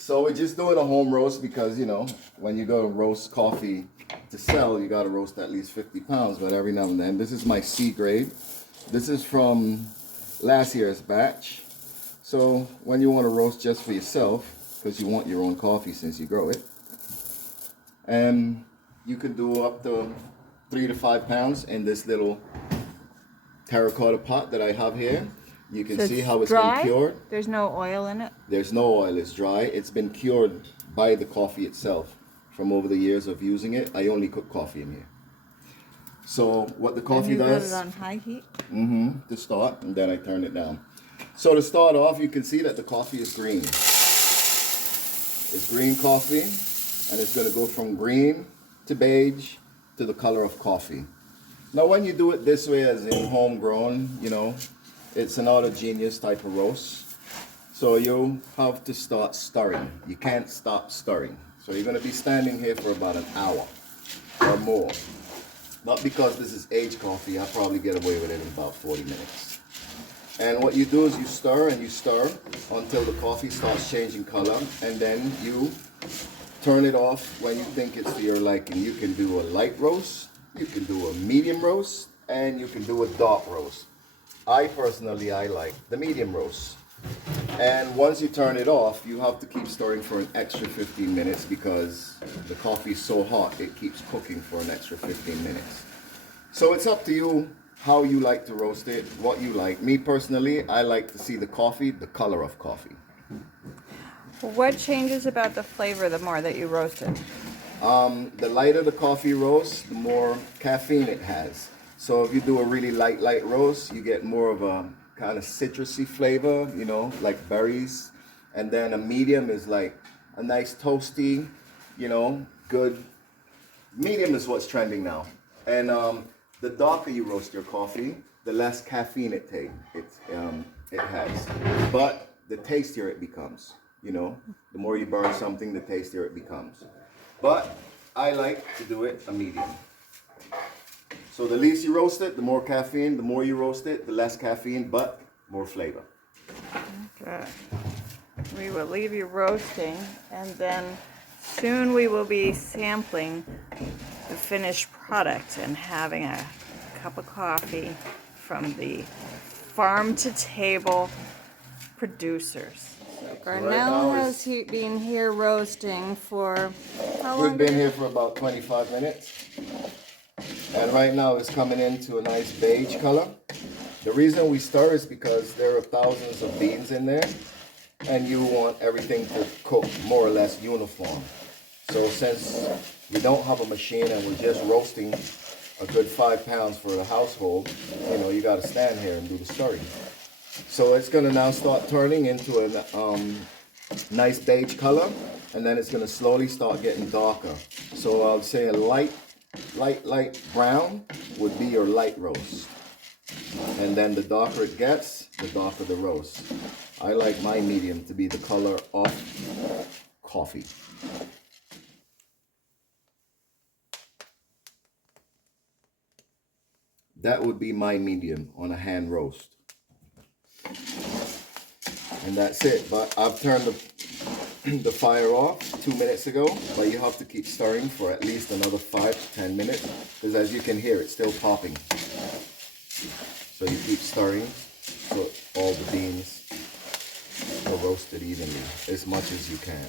So we're just doing a home roast because, you know, when you go to roast coffee to sell, you got to roast at least 50 pounds, but every now and then. This is my C grade. This is from last year's batch. So when you want to roast just for yourself, because you want your own coffee since you grow it, and you can do up to 3 to 5 pounds in this little terracotta pot that I have here. You can see how it's been cured. There's no oil in it? There's no oil, it's dry. It's been cured by the coffee itself. From over the years of using it, I only cook coffee in here. So what the coffee does... You put it on high heat? To start, and then I turn it down. So to start off, you can see that the coffee is green. It's green coffee, and it's going to go from green to beige to the color of coffee. Now when you do it this way, as in homegrown, you know, it's an autogeneous type of roast. So you have to start stirring. You can't stop stirring. So you're going to be standing here for about an hour or more. Not because this is aged coffee, I'll probably get away with it in about 40 minutes. And what you do is you stir and you stir until the coffee starts changing color, and then you turn it off when you think it's to your liking. You can do a light roast, you can do a medium roast, and you can do a dark roast. I personally like the medium roast. And once you turn it off, you have to keep stirring for an extra 15 minutes because the coffee is so hot, it keeps cooking for an extra 15 minutes. So it's up to you how you like to roast it, what you like. Me personally, I like to see the coffee, the color of coffee. What changes about the flavor the more that you roast it? The lighter the coffee roast, the more caffeine it has. So if you do a really light roast, you get more of a kind of citrusy flavor, you know, like berries. And then a medium is like a nice toasty, you know, good. Medium is what's trending now. And the darker you roast your coffee, the less caffeine it has. But the tastier it becomes, you know. The more you burn something, the tastier it becomes. But I like to do it a medium. So the least you roast it, the more caffeine. The more you roast it, the less caffeine, but more flavor. Okay. We will leave you roasting, and then soon we will be sampling the finished product and having a cup of coffee from the farm to table producers. So Garnell has been here roasting for how long? We've been here for about 25 minutes. And right now it's coming into a nice beige color. The reason we stir is because there are thousands of beans in there, and you want everything to cook more or less uniform. So since we don't have a machine and we're just roasting a good 5 pounds for the household, you know, you got to stand here and do the stirring. So it's going to now start turning into a nice beige color, and then it's going to slowly start getting darker. So I'll say a light brown would be your light roast. And then the darker it gets, the darker the roast. I like my medium to be the color of coffee. That would be my medium on a hand roast. And that's it. But I've turned the fire off 2 minutes ago, but you have to keep stirring for at least another 5 to 10 minutes, because as you can hear, it's still popping. So you keep stirring so all the beans are roasted evenly as much as you can.